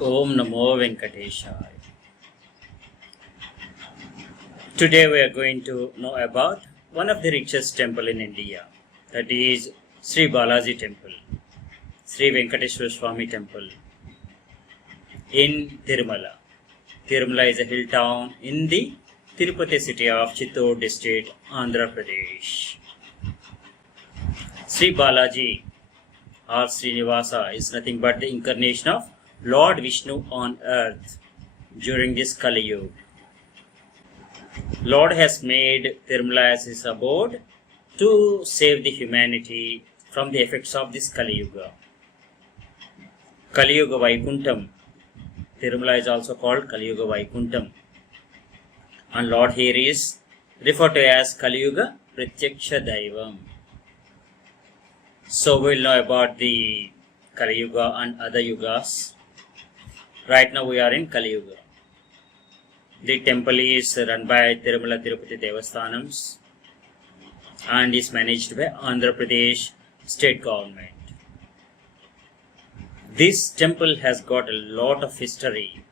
Om Namo Venkatesaya. Today we are going to know about one of the richest temple in India, that is Sri Balaji temple, Sri Venkateswara Swami temple in Tirumala. Tirumala is a hill town in the Tirupathi city of Chittor district, Andhra Pradesh. Sri Balaji or Srinivasa is nothing but the incarnation of Lord Vishnu on earth during this Kali Yuga. Lord has made Tirumala as his abode to save the humanity from the effects of this Kali Yuga. Kaliyuga Vaikuntham. Tirumala is also called Kaliyuga Vaikuntham. And Lord here is referred to as Kaliyuga Prathyaksha Daivam. So we'll know about the Kali Yuga and other yugas. Right now we are in Kali Yuga. The temple is run by Tirumala Tirupathi Devasthanams and is managed by Andhra Pradesh state government. This temple has got a lot of history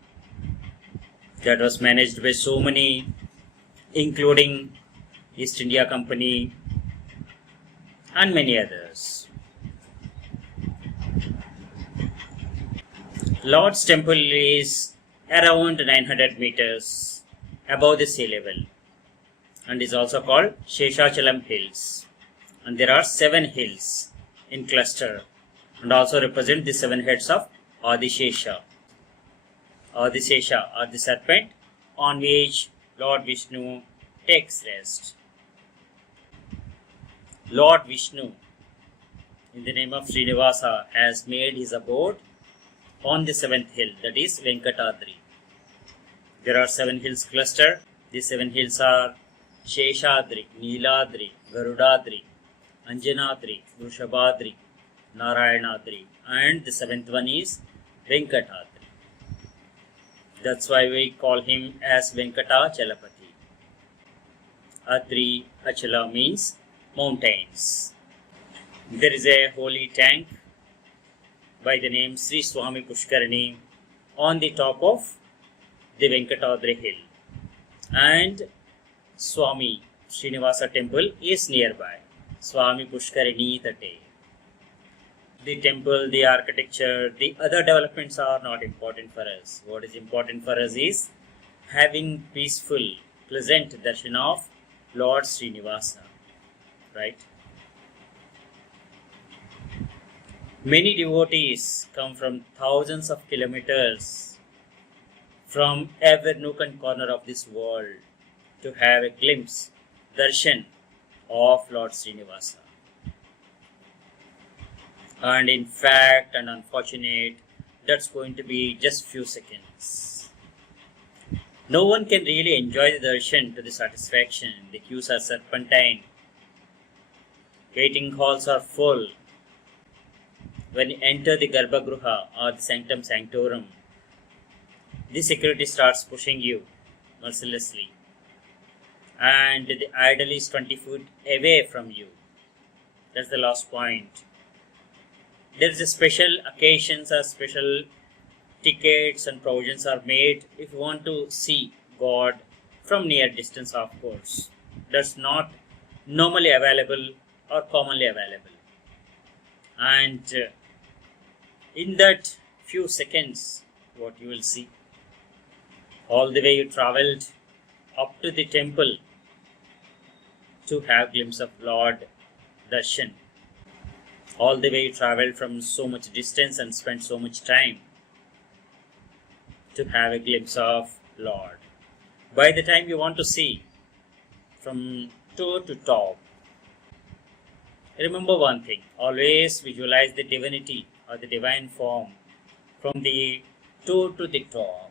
that was managed by so many, including East India Company and many others. Lord's temple is around 900 meters above the sea level and is also called Sheshachalam Hills. And there are 7 hills in cluster and also represent the 7 heads of Adishesha. Adishesha or the serpent on which Lord Vishnu takes rest. Lord Vishnu, in the name of Srinivasa, has made his abode on the 7th hill, that is Venkatadri. There are 7 hills cluster. These 7 hills are Sheshadri, Neeladri, Garudadri, Anjanadri, Vrishabhadri, Narayanadri, and the 7th one is Venkatadri. That's why we call him as Venkatachalapati. Adri, Achala means mountains. There is a holy tank by the name Sri Swami Pushkarani on the top of the Venkatadri hill, and Swami Srinivasa temple is nearby. Swami Pushkarani Tate. The temple, the architecture, the other developments are not important for us. What is important for us is having peaceful, pleasant darshan of Lord Srinivasa. Right? Many devotees come from thousands of kilometers from every nook and corner of this world to have a glimpse, darshan of Lord Srinivasa. And in fact and unfortunate, that's going to be just few seconds. No one can really enjoy the darshan to the satisfaction. The queues are serpentine. Waiting halls are full. When you enter the Garbhagruha or the Sanctum Sanctorum, the security starts pushing you mercilessly. And the idol is 20 feet away from you. That's the last point. There is a special occasions or special tickets and provisions are made if you want to see God from near distance, of course. That's not normally available or commonly available. And in that few seconds, what you will see, all the way you traveled up to the temple to have glimpse of Lord Darshan. All the way you traveled from so much distance and spent so much time to have a glimpse of Lord. By the time you want to see from toe to top, remember one thing, always visualize the divinity or the divine form from the toe to the top,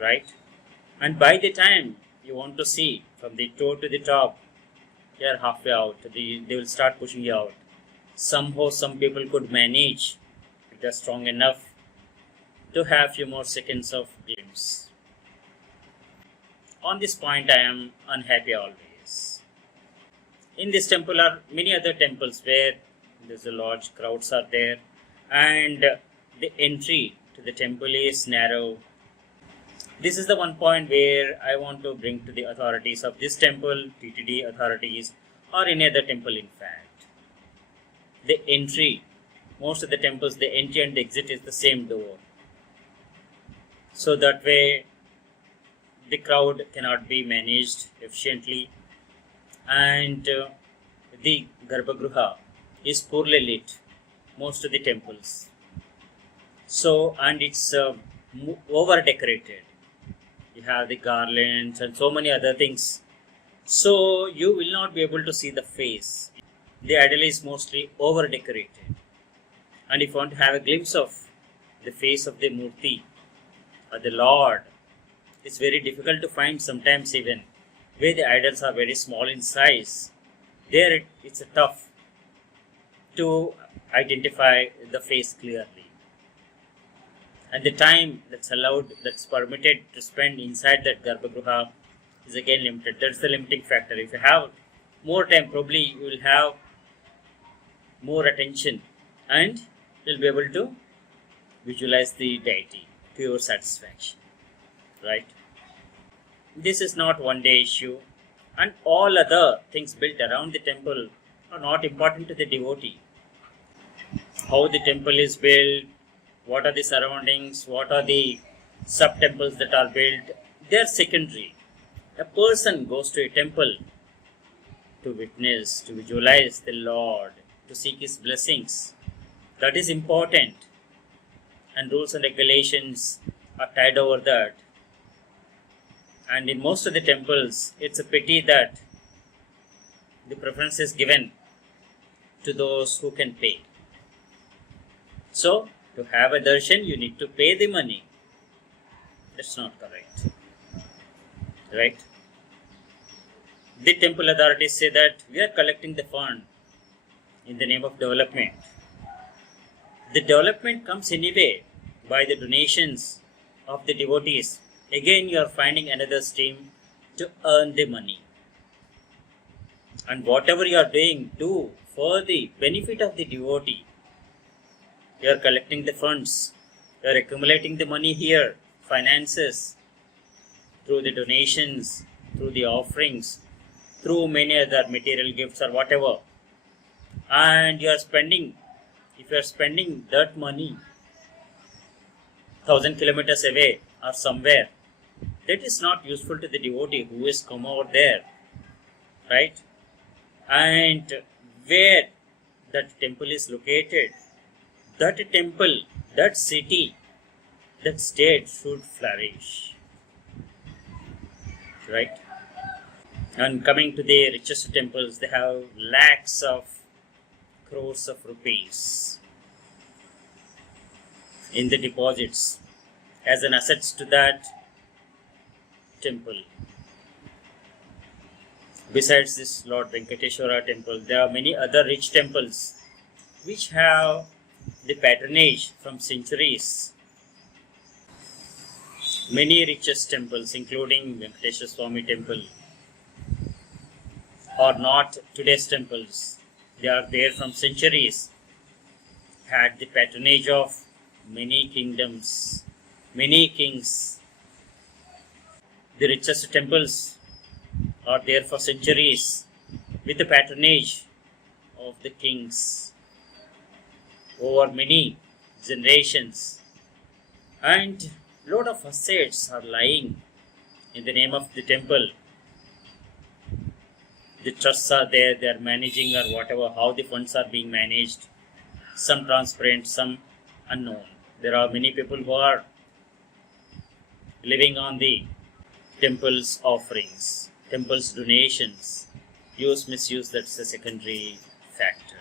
right? And by the time you want to see from the toe to the top, you are halfway out. They will start pushing you out. Somehow some people could manage, if they are strong enough, to have few more seconds of glimpse. On this point I am unhappy always. In this temple are many other temples where there's a large crowds are there, and the entry to the temple is narrow. This is the one point where I want to bring to the authorities of this temple, TTD authorities, or any other temple in fact. The entry, most of the temples, the entry and the exit is the same door. So that way the crowd cannot be managed efficiently, and the Garbhagruha is poorly lit, most of the temples. So, and it's over decorated. You have the garlands and so many other things. So, you will not be able to see the face. The idol is mostly over decorated. And if you want to have a glimpse of the face of the Murti or the Lord, it's very difficult to find sometimes even where the idols are very small in size. There it's tough to identify the face clearly. And the time that's allowed, that's permitted to spend inside that Garbhagruha is again limited. That's the limiting factor. If you have more time, probably you will have more attention and you'll be able to visualize the deity to your satisfaction. Right? This is not one day issue, and all other things built around the temple are not important to the devotee. How the temple is built, what are the surroundings, what are the sub-temples that are built, they are secondary. A person goes to a temple to witness, to visualize the Lord, to seek His blessings. That is important. And rules and regulations are tied over that. And in most of the temples, it's a pity that the preference is given to those who can pay. So, to have a darshan, you need to pay the money. That's not correct. Right? The temple authorities say that we are collecting the fund in the name of development. The development comes anyway by the donations of the devotees. Again, you are finding another stream to earn the money. And whatever you are doing, do for the benefit of the devotee. You are collecting the funds. You are accumulating the money here, finances, through the donations, through the offerings, through many other material gifts or whatever. And you are spending, if you are spending that money 1,000 kilometers away or somewhere, that is not useful to the devotee who is come over there, right? And where that temple is located, that temple, that city, that state should flourish, right? And coming to the richest temples, they have lakhs of crores of rupees in the deposits as an assets to that temple. Besides this Lord Venkateswara temple, there are many other rich temples which have the patronage from centuries. Many richest temples, including Venkateswara Swami temple, are not today's temples. They are there from centuries, had the patronage of many kingdoms, many kings. The richest temples are there for centuries with the patronage of the kings over many generations, and lot of assets are lying in the name of the temple. The trusts are there, they are managing or whatever, how the funds are being managed, some transparent, some unknown. There are many people who are living on the temple's offerings, temple's donations. Use, misuse, that's a secondary factor.